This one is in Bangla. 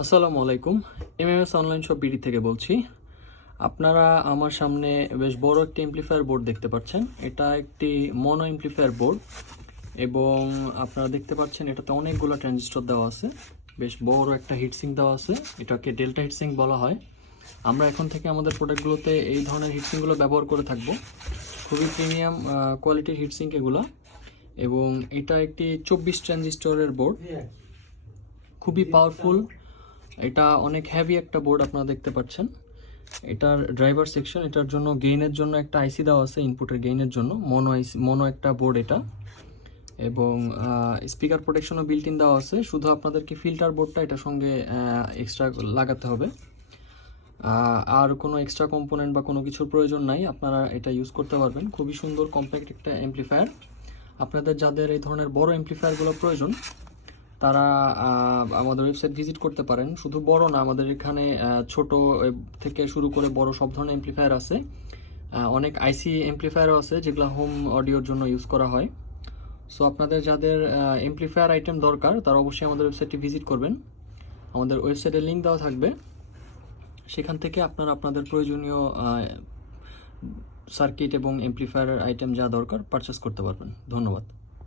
আসসালামু আলাইকুম। এমএমএস অনলাইন শপ বিডি থেকে বলছি। আপনারা আমার সামনে বেশ বড় একটি এমপ্লিফায়ার বোর্ড দেখতে পাচ্ছেন। এটা একটি মনো এমপ্লিফায়ার বোর্ড এবং আপনারা দেখতে পাচ্ছেন এটাতে অনেকগুলো ট্রানজিস্টর দেওয়া আছে। বেশ বড় একটা হিটসিঙ্ক দেওয়া আছে, এটাকে ডেল্টা হিটসিঙ্ক বলা হয়। আমরা এখন থেকে আমাদের প্রোডাক্টগুলোতে এই ধরনের হিটসিঙ্কগুলো ব্যবহার করে থাকব। খুবই প্রিমিয়াম কোয়ালিটির হিটসিঙ্ক এগুলো, এবং এটা একটি 24 ট্রানজিস্টরের বোর্ড, খুবই পাওয়ারফুল। এটা অনেক হেভি একটা বোর্ড আপনারা দেখতে পাচ্ছেন। এটার ড্রাইভার সেকশন, এটার জন্য গেইনের জন্য একটা আইসি দেওয়া আছে, ইনপুটের গেইনের জন্য মনো একটা বোর্ড এটা, এবং স্পিকার প্রোটেকশনও বিল্ট ইন দেওয়া আছে। শুধু আপনাদেরকে ফিল্টার বোর্ডটা এটার সঙ্গে এক্সট্রা লাগাতে হবে, আর কোনো এক্সট্রা কম্পোনেন্ট বা কোনো কিছুর প্রয়োজন নাই, আপনারা এটা ইউজ করতে পারবেন। খুবই সুন্দর কম্প্যাক্ট একটা অ্যাম্প্লিফায়ার। আপনাদের যাদের এই ধরনের বড় অ্যাম্প্লিফায়ারগুলো প্রয়োজন তারা আমাদের ওয়েবসাইট ভিজিট করতে পারেন। শুধু বড় না, আমাদের এখানে ছোট থেকে শুরু করে বড় সব ধরনের অ্যাম্প্লিফায়ার আছে। অনেক আইসি অ্যাম্প্লিফায়ারও আছে যেগুলো হোম অডিওর জন্য ইউজ করা হয়। সো আপনাদের যাদের অ্যাম্প্লিফায়ার আইটেম দরকার তারা অবশ্যই আমাদের ওয়েবসাইটটি ভিজিট করবেন। আমাদের ওয়েবসাইটের লিঙ্ক দেওয়া থাকবে, সেখান থেকে আপনারা আপনাদের প্রয়োজনীয় সার্কিট এবং অ্যাম্প্লিফায়ার আইটেম যা দরকার পারচেস করতে পারবেন। ধন্যবাদ।